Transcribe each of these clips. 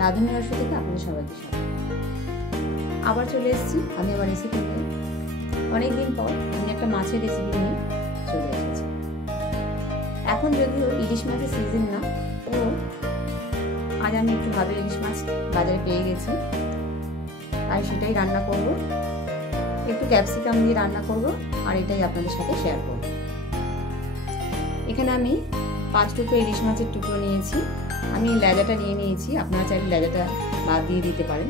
রাঁধুনি রহস্য থেকে আপনাদের সবাইকে স্বাগত। আবার চলে এসেছি আমি আমার রেসিপি নিয়ে। অনেকদিন পর আমি একটা মাছের রেসিপি নিয়ে চলে এসেছি। এখন যদিও ইলিশ মাছের সিজন না, তো আজ আমি একটু ভাবে ইলিশ মাছ বাজারে পেয়ে গেছি, তাই সেটাই রান্না করব। একটু ক্যাপসিকাম দিয়ে রান্না করব, আর এটাই আপনাদের সাথে শেয়ার করব। এখানে আমি 5 টুকরো ইলিশ মাছের টুকরো নিয়েছি। আমি লেজাটা নিয়ে নিয়েছি, আপনারা চাইলে লেজাটা বাদ দিয়ে দিতে পারেন।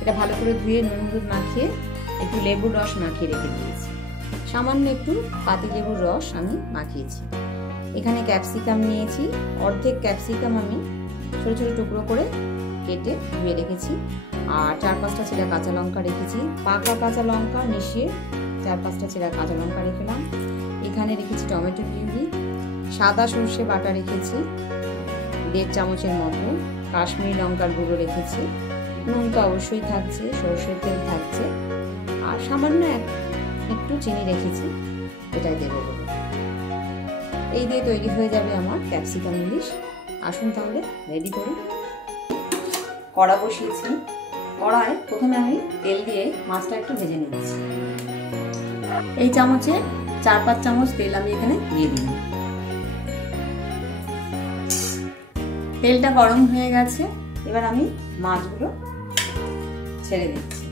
এটা ভালো করে ধুয়ে নুন হলুদ মাখিয়ে একটু লেবুর রস মাখিয়ে রেখে দিয়েছি। সামান্য একটু পাতি লেবুর রস আমি মাখিয়েছি। এখানে ক্যাপসিকাম নিয়েছি, অর্ধেক ক্যাপসিকাম আমি ছোট ছোট টুকরো করে কেটে ধুয়ে রেখেছি। আর 4-5টা ছেঁড়া কাঁচা লঙ্কা রেখেছি, পাকা কাঁচা লঙ্কা মিশিয়ে 4-5টা ছেঁড়া কাঁচা লঙ্কা রেখেলাম। এখানে রেখেছি টমেটো পিউরি, সাদা সর্ষে বাটা রেখেছি 1.5 চামচের মতো, কাশ্মীরি লঙ্কার গুঁড়ো রেখেছি, নুন তো অবশ্যই থাকছে, সর্ষের তেল থাকছে, আর সামান্য একটু চিনি রেখেছি, এটাই দেবো বলে। এই দিয়ে তৈরি হয়ে যাবে আমার ক্যাপসিকাম ইলিশ। আসুন তাহলে রেডি করি। কড়া বসিয়েছি, কড়ায় প্রথমে আমি তেল দিয়ে মাছটা একটু ভেজে নিচ্ছি। এই চামচে 4-5 চামচ তেল আমি এখানে দিয়ে দিই। তেলটা গরম হয়ে গেছে, এবার আমি মাছগুলো ছেড়ে দিচ্ছি।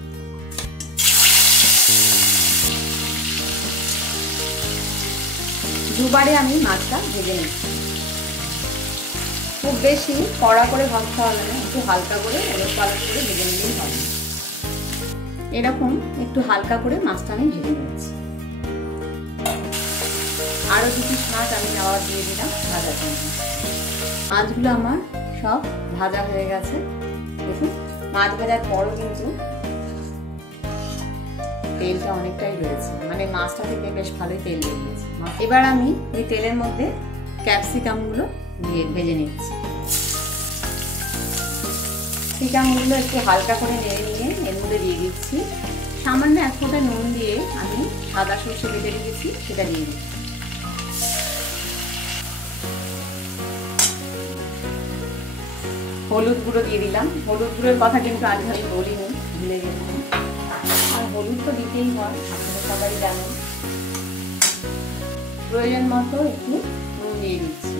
দুবারে আমি মাছটা ভেজে নিচ্ছি। খুব বেশি কড়া করে ভাজতে হবে না, একটু হালকা করে ওলট পালট করে ভেজে নিলেই হবে। এরকম একটু হালকা করে মাছটা আমি ভেজে নিচ্ছি। আরো 2 পিস মাছ আমি আবার দিয়ে দিলাম ভাজার জন্য। মাছগুলো আমার সব ভাজা হয়ে গেছে। দেখুন, মাছ ভাজার পরও কিন্তু তেলটা অনেকটাই রয়েছে, মানে মাছটা থেকে বেশ ভালোই তেল বেরিয়েছে। এবার আমি ওই তেলের মধ্যে ক্যাপসিকামগুলো দিয়ে ভেজে নিচ্ছি। ক্যাপসিকামগুলো একটু হালকা করে নেড়ে নিয়ে এর মধ্যে দিয়ে দিচ্ছি সামান্য 1 ফোঁটা নুন দিয়ে আমি সাদা সর্ষে বেটে রেখেছি, সেটা দিয়ে দিচ্ছি। হলুদ গুঁড়ো দিয়ে দিলাম। হলুদ গুঁড়োর কথা কিন্তু আজ আমি বলিনি, ভুলে গেছিলাম। আর হলুদ তো দিতেই হয়, আপনারা সবাই জানেন। প্রয়োজন মতো একটু নুন দিয়ে দিচ্ছি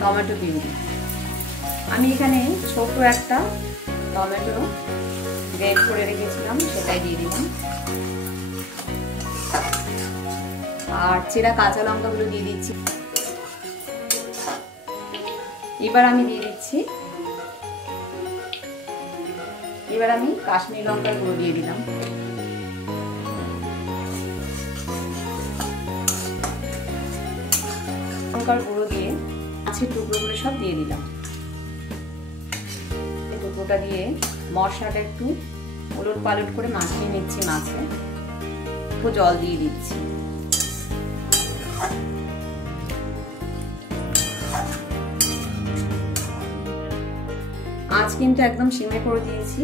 টমেটো পিউরি। আমি এখানে ছোট একটা টমেটো গ্রেট করে রেখেছিলাম, সেটাই দিয়ে দিলাম। আর চেরা কাঁচা লঙ্কাগুলো দিয়ে দিচ্ছি। এবার আমি কাশ্মীরি লঙ্কার গুঁড়ো দিয়ে দিলাম। লঙ্কার গুঁড়ো দিয়ে মাছের টুকরোগুলো সব দিয়ে দিলাম। এই টুকরোটা দিয়ে মশলাটা একটু উলট পালট করে মাখিয়ে নিচ্ছি। মাছে একটু জল দিয়ে দিচ্ছি। আঁচ কিন্তু একদম সিমে করে দিয়েছি,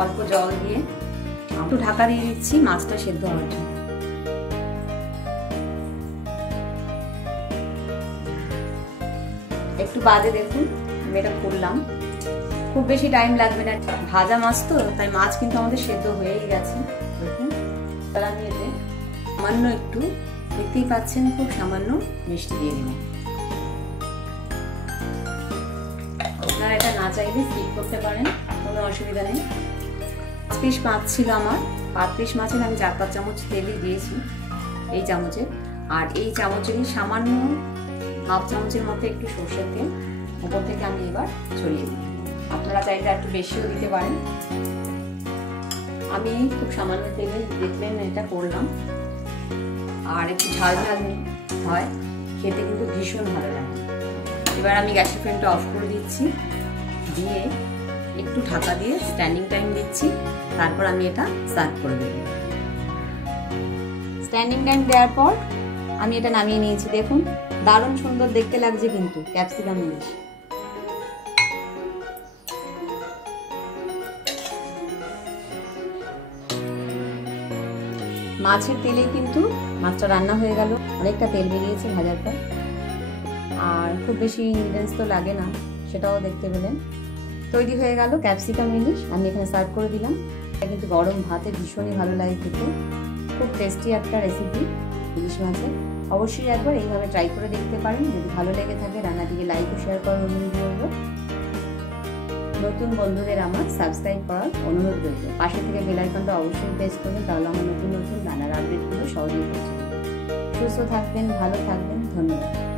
অল্প জল দিয়ে একটু ঢাকা দিয়ে দিচ্ছি মাছটা সেদ্ধ হওয়ার জন্য। একটু বাদে দেখুন আমি এটা খুললাম। খুব বেশি টাইম লাগবে না, ভাজা মাছ তো, তাই মাছ কিন্তু আমাদের সেদ্ধ হয়েই গেছে। দেখুন, তাহলে আমি এতে সামান্য একটু, দেখতেই পাচ্ছেন, খুব সামান্য মিষ্টি দিয়ে দিলাম। আপনারা এটা না চাইলে স্কিপ করতে পারেন, কোনো অসুবিধা নেই। 5 পিস মাছ ছিল আমার, 5 পিস মাছের আমি 4-5 চামচ তেলই দিয়েছি এই চামচে। আর এই চামচেরই সামান্য 1/2 চামচের মতো একটু সর্ষের তেল উপর থেকে আমি এবার ছড়িয়ে দিই। আপনারা চাইলে একটু বেশিও দিতে পারেন। আমি খুব সামান্য তেলে দেখলেন এটা করলাম। আর একটু ঝাল ঝাল হয়, খেতে কিন্তু ভীষণ ভালো লাগে। এবার আমি গ্যাসের ফ্লেমটা অফ করে দিচ্ছি, দিয়ে একটু ঢাকা দিয়ে স্ট্যান্ডিং টাইম দিচ্ছি। তারপর আমি এটা সার্ভ করে দেব। স্ট্যান্ডিং টাইম দেওয়ার পর আমি এটা নামিয়ে নিয়েছি। দেখুন, দারুণ সুন্দর দেখতে লাগছে কিন্তু ক্যাপসিকাম ইলিশ। মাছের তেলে কিন্তু মাছটা রান্না হয়ে গেল, অনেকটা তেল বেরিয়েছে ভাজার পর। আর খুব বেশি ইনগ্রিডিয়েন্টস তো লাগে না, সেটাও দেখতে পেলেন। তৈরি হয়ে গেল ক্যাপসিকাম ইলিশ। আমি এখানে সার্ভ করে দিলাম। এটা কিন্তু গরম ভাতে ভীষণই ভালো লাগে খেতে, খুব টেস্টি একটা রেসিপি ইলিশ মাছের। অবশ্যই একবার এইভাবে ট্রাই করে দেখতে পারেন। যদি ভালো লেগে থাকে রান্নাটিকে লাইক ও শেয়ার করার অনুরোধ রইল। নতুন বন্ধুদের আমার সাবস্ক্রাইব করার অনুরোধ রইল। পাশে থেকে বেল আইকনটা অবশ্যই প্রেস করবেন, তাহলে আমার নতুন নতুন রান্নার আপডেটগুলো সহজেই পৌঁছে যাবে। সুস্থ থাকবেন, ভালো থাকবেন, ধন্যবাদ।